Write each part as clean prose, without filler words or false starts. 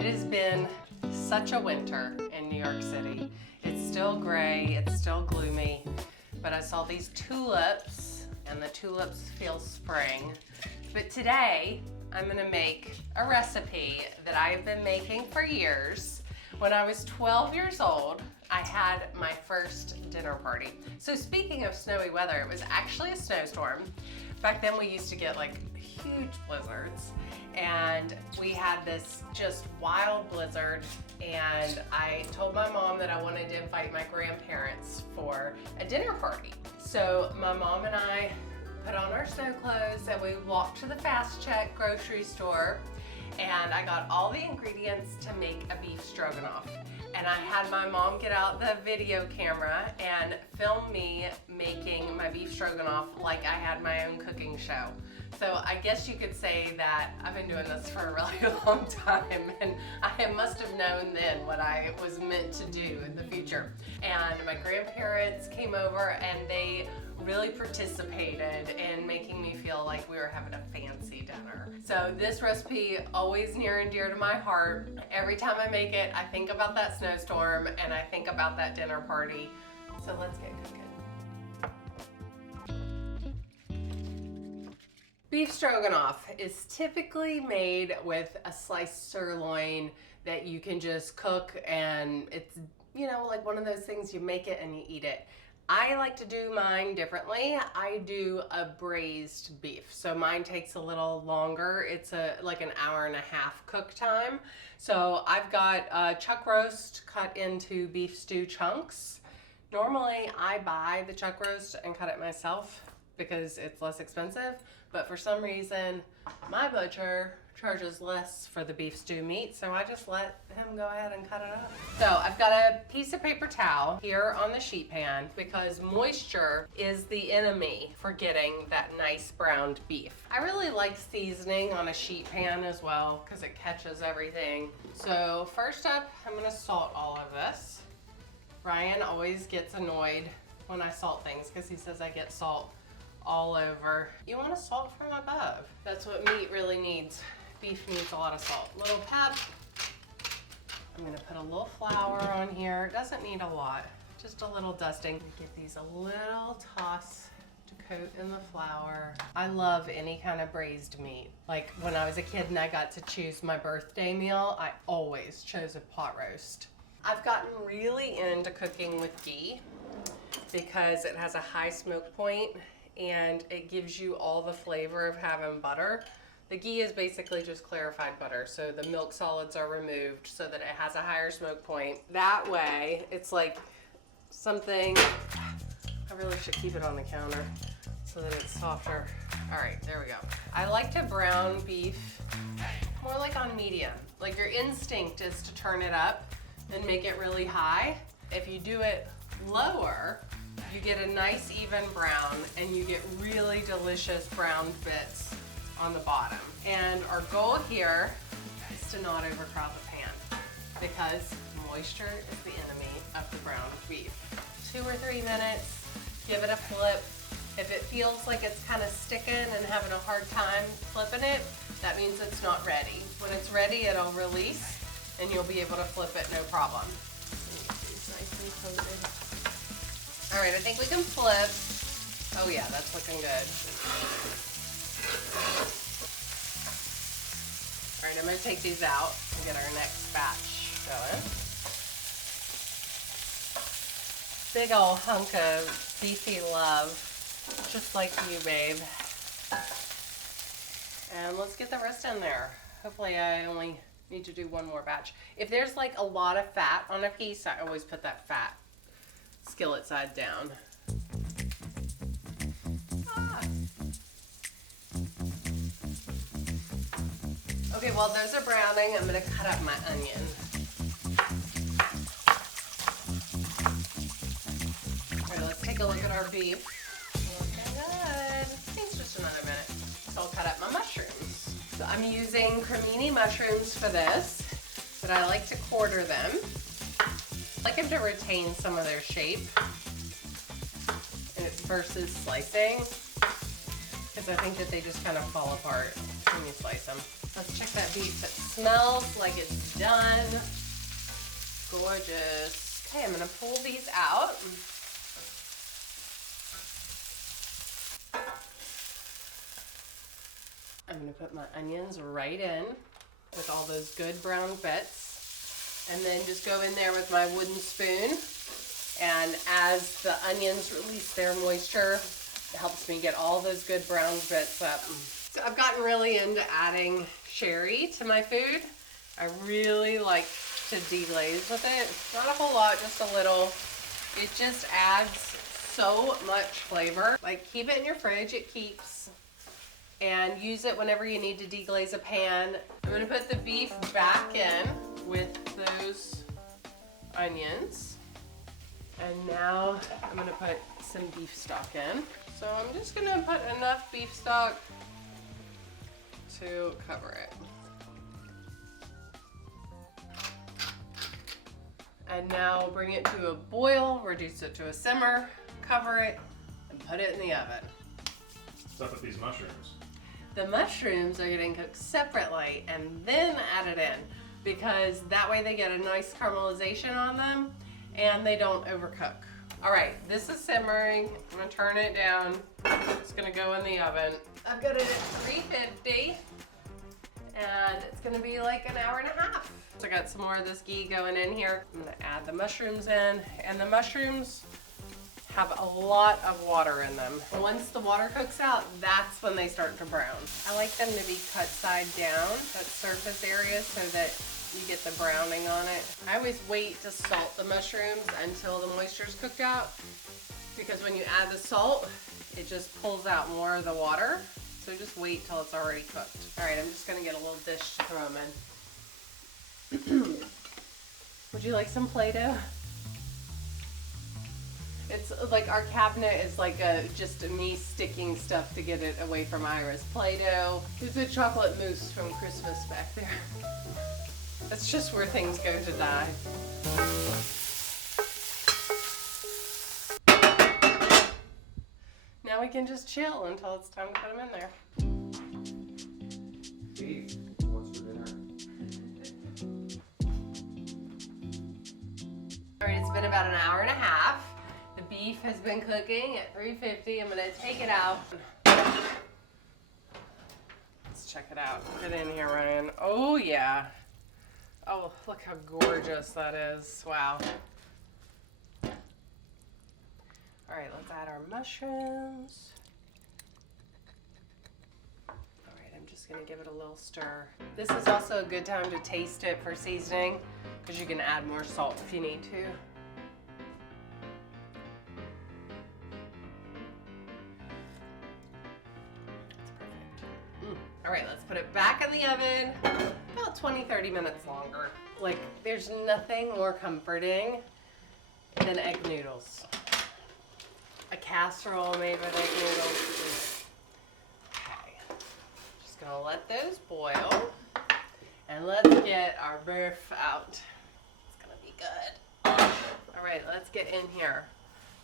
It has been such a winter in New York City. It's still gray, it's still gloomy, but I saw these tulips and the tulips feel spring. But today I'm gonna make a recipe that I've been making for years. When I was 12 years old, I had my first dinner party. So speaking of snowy weather, it was actually a snowstorm. Back then we used to get like huge blizzards, and we had this just wild blizzard, and I told my mom that I wanted to invite my grandparents for a dinner party. So my mom and I put on our snow clothes and we walked to the Fast Check grocery store, and I got all the ingredients to make a beef stroganoff. And I had my mom get out the video camera and film me making my beef stroganoff like I had my own cooking show. So I guess you could say that I've been doing this for a really long time, and I must have known then what I was meant to do in the future. And my grandparents came over and they really participated in making me feel like we were having a fancy dinner. So this recipe always near and dear to my heart. Every time I make it, I think about that snowstorm and I think about that dinner party. So let's get cooking. Beef stroganoff is typically made with a sliced sirloin that you can just cook, and it's, you know, like one of those things you make it and you eat it. I like to do mine differently. I do a braised beef. So mine takes a little longer. It's like an hour and a half cook time. So I've got chuck roast cut into beef stew chunks. Normally I buy the chuck roast and cut it myself because it's less expensive, but for some reason my butcher charges less for the beef stew meat, so I just let him go ahead and cut it up. So I've got a piece of paper towel here on the sheet pan because moisture is the enemy for getting that nice browned beef. I really like seasoning on a sheet pan as well because it catches everything. So first up, I'm gonna salt all of this. Ryan always gets annoyed when I salt things because he says I get salt all over. You want to salt from above. That's what meat really needs. Beef needs a lot of salt. Little pep. I'm gonna put a little flour on here. It doesn't need a lot, just a little dusting. Give these a little toss to coat in the flour. I love any kind of braised meat. Like when I was a kid and I got to choose my birthday meal, I always chose a pot roast. I've gotten really into cooking with ghee because it has a high smoke point and it gives you all the flavor of having butter. The ghee is basically just clarified butter, so the milk solids are removed so that it has a higher smoke point. That way, it's like something, I really should keep it on the counter so that it's softer. All right, there we go. I like to brown beef more like on medium. Like your instinct is to turn it up and make it really high. If you do it lower, you get a nice even brown and you get really delicious browned bits on the bottom. And our goal here is to not overcrowd the pan because moisture is the enemy of the browned beef. 2 or 3 minutes, give it a flip. If it feels like it's kind of sticking and having a hard time flipping it, that means it's not ready. When it's ready, it'll release and you'll be able to flip it no problem. Nice and coated. All right, I think we can flip. Oh yeah, that's looking good. All right, I'm gonna take these out and get our next batch going. Big old hunk of beefy love, just like you, babe. And let's get the rest in there. Hopefully I only need to do one more batch. If there's like a lot of fat on a piece, I always put that fat skillet side down. Okay, while those are browning, I'm gonna cut up my onion. All right, let's take a look at our beef. Looking good. I think it's just another minute. So I'll cut up my mushrooms. So I'm using cremini mushrooms for this, but I like to quarter them. I like them to retain some of their shape versus slicing. because I think that they just kind of fall apart when you slice them. Let's check that beef. It smells like it's done. Gorgeous. Okay, I'm gonna pull these out. I'm gonna put my onions right in with all those good brown bits, and then just go in there with my wooden spoon. And as the onions release their moisture, it helps me get all those good brown bits up. So I've gotten really into adding sherry to my food. I really like to deglaze with it. Not a whole lot, just a little. It just adds so much flavor. Like, keep it in your fridge, it keeps. And use it whenever you need to deglaze a pan. I'm gonna put the beef back in with those onions. And now I'm gonna put some beef stock in. So I'm just gonna put enough beef stock to cover it. And now bring it to a boil, reduce it to a simmer, cover it, and put it in the oven. What's up with these mushrooms? The mushrooms are getting cooked separately and then added in, because that way they get a nice caramelization on them and they don't overcook. All right, this is simmering. I'm gonna turn it down. It's gonna go in the oven. I've got it at 350 and it's gonna be like an hour and a half. So I got some more of this ghee going in here. I'm gonna add the mushrooms in, and the mushrooms have a lot of water in them. Once the water cooks out, that's when they start to brown. I like them to be cut side down, that surface area, so that you get the browning on it. I always wait to salt the mushrooms until the moisture's cooked out, because when you add the salt, it just pulls out more of the water. So just wait till it's already cooked. All right, I'm just gonna get a little dish to throw them in. Would you like some Play-Doh? It's like our cabinet is like just me sticking stuff to get it away from Iris. Play-Doh. There's a chocolate mousse from Christmas back there. That's just where things go to die. Now we can just chill until it's time to put them in there. Steve, what's for dinner? All right, it's been about an hour and a half. The beef has been cooking at 350. I'm gonna take it out. Let's check it out. Get in here, Ryan. Oh yeah. Oh, look how gorgeous that is. Wow. All right, let's add our mushrooms. All right, I'm just gonna give it a little stir. This is also a good time to taste it for seasoning, because you can add more salt if you need to. That's perfect. All right, let's put it back in the oven, about 20-30 minutes longer. Like, there's nothing more comforting than egg noodles. A casserole made with egg noodles. Okay, just gonna let those boil, and let's get our beef out. It's gonna be good. All right, let's get in here.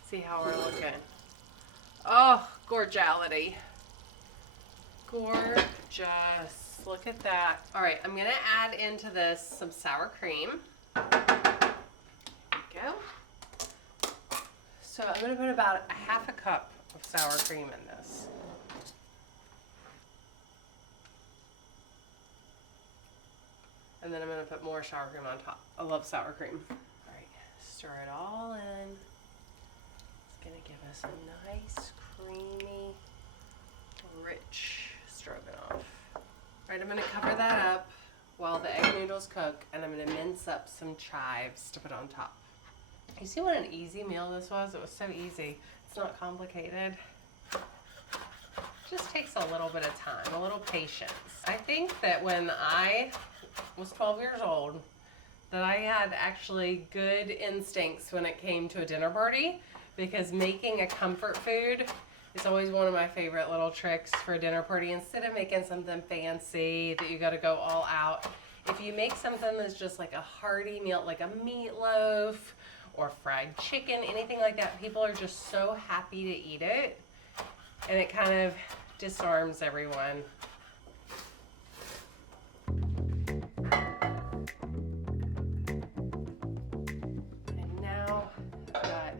See how we're looking. Oh, gorgeality. Gorgeous. Look at that. All right, I'm gonna add into this some sour cream. There we go. So I'm gonna put about a half a cup of sour cream in this. And then I'm gonna put more sour cream on top. I love sour cream. All right, stir it all in. It's gonna give us a nice, creamy, rich stroganoff. All right, I'm gonna cover that up while the egg noodles cook, and I'm gonna mince up some chives to put on top. You see what an easy meal this was? It was so easy. It's not complicated. It just takes a little bit of time, a little patience. I think that when I was 12 years old, that I had actually good instincts when it came to a dinner party, because making a comfort food is always one of my favorite little tricks for a dinner party. Instead of making something fancy that you gotta go all out, if you make something that's just like a hearty meal, like a meatloaf, or fried chicken, anything like that, people are just so happy to eat it. And it kind of disarms everyone. And now I've got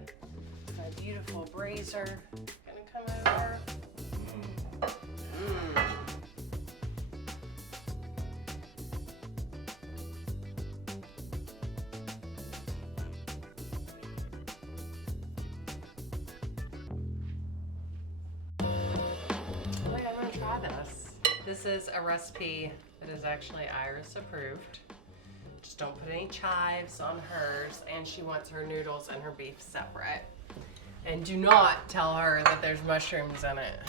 my beautiful braiser gonna come over. Try this. This is a recipe that is actually Iris approved. Just don't put any chives on hers, and she wants her noodles and her beef separate. And do not tell her that there's mushrooms in it.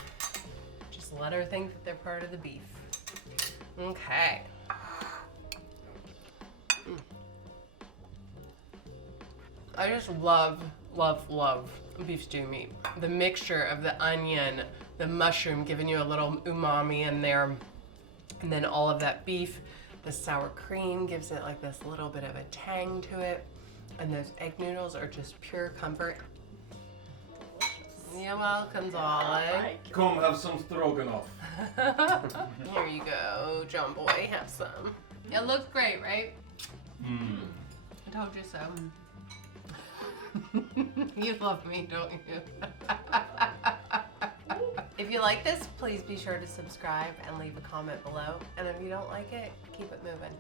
Just let her think that they're part of the beef. Okay. I just love beef stew meat. The mixture of the onion, the mushroom giving you a little umami in there, and then all of that beef, the sour cream gives it like this little bit of a tang to it, and those egg noodles are just pure comfort. You're welcome, darling. Come have some stroganoff. Here you go, John boy, have some. It looks great, right? I told you so. You love me, don't you? If you like this, please be sure to subscribe and leave a comment below. And if you don't like it, keep it moving.